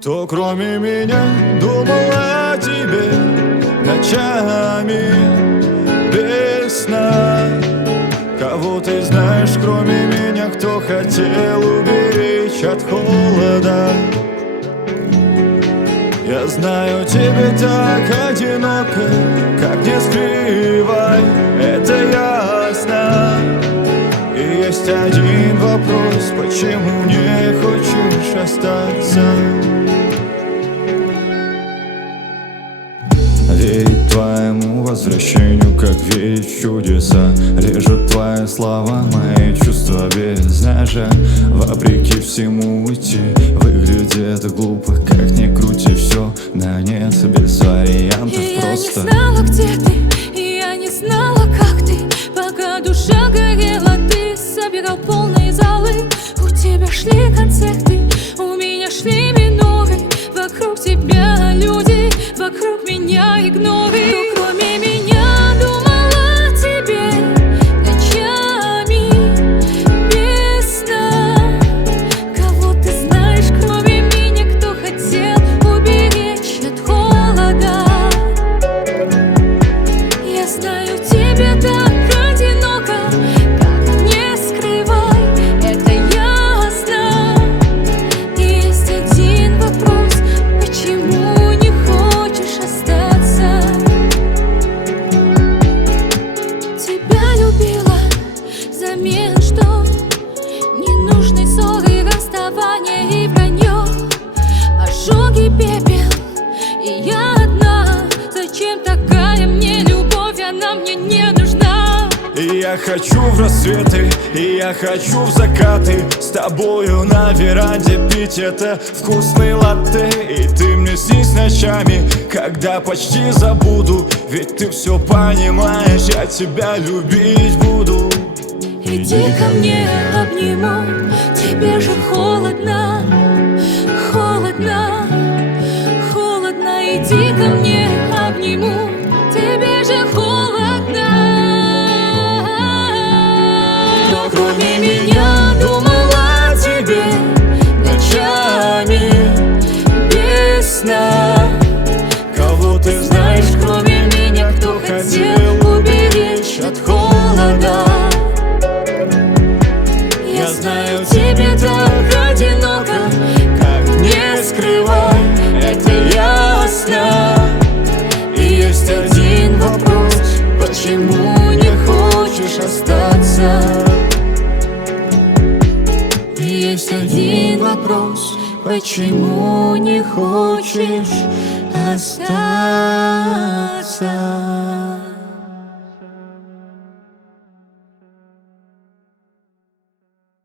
Кто кроме меня думал о тебе ночами без сна? Кого ты знаешь, кроме меня, кто хотел уберечь от холода? Я знаю, тебе так одиноко, как не скрывай, это ясно. И есть один вопрос, почему не хочешь остаться? Верить твоему возвращению, как верить в чудеса. Режут твои слова, мои чувства без ножа. Вопреки всему уйти выглядит глупо, как ни крути, все на нет, без вариантов просто. Я не знала, где ты, и я не знала, как ты. Пока душа горела, ты собирал полные залы. У тебя шли концерты, у меня шли миноры. Вокруг тебя люди, вокруг меня игноры. Кто кроме меня думал о тебе ночами без сна? Кого ты знаешь, кроме меня, кто хотел уберечь от холода? Я знаю, тебе так одиноко, как не скрывай, это ясно. И есть один вопрос, почему не хочешь остаться? Тебя любила взамен, что ненужной ссоры, расставания и вранье, ожоги, пепел, и я одна. Зачем такая мне любовь, она мне не нужна. И я хочу в рассветы, и я хочу в закаты, с тобою на веранде пить это вкусный латте. И ты мне снись ночами, когда почти забуду, ведь ты все понимаешь, я тебя любить буду. Иди ко мне, обниму, тебе же холодно, холодно, холодно. Иди ко мне, обниму, тебе же холодно. Кто кроме меня думал о тебе ночами без сна? Кого ты знаешь, Кроме меня, кто хотел уберечь от холода? Я знаю, тебе так одиноко, как не скрывай, это ясно. и есть один вопрос, почему не хочешь остаться? И есть один вопрос, почему не хочешь остаться?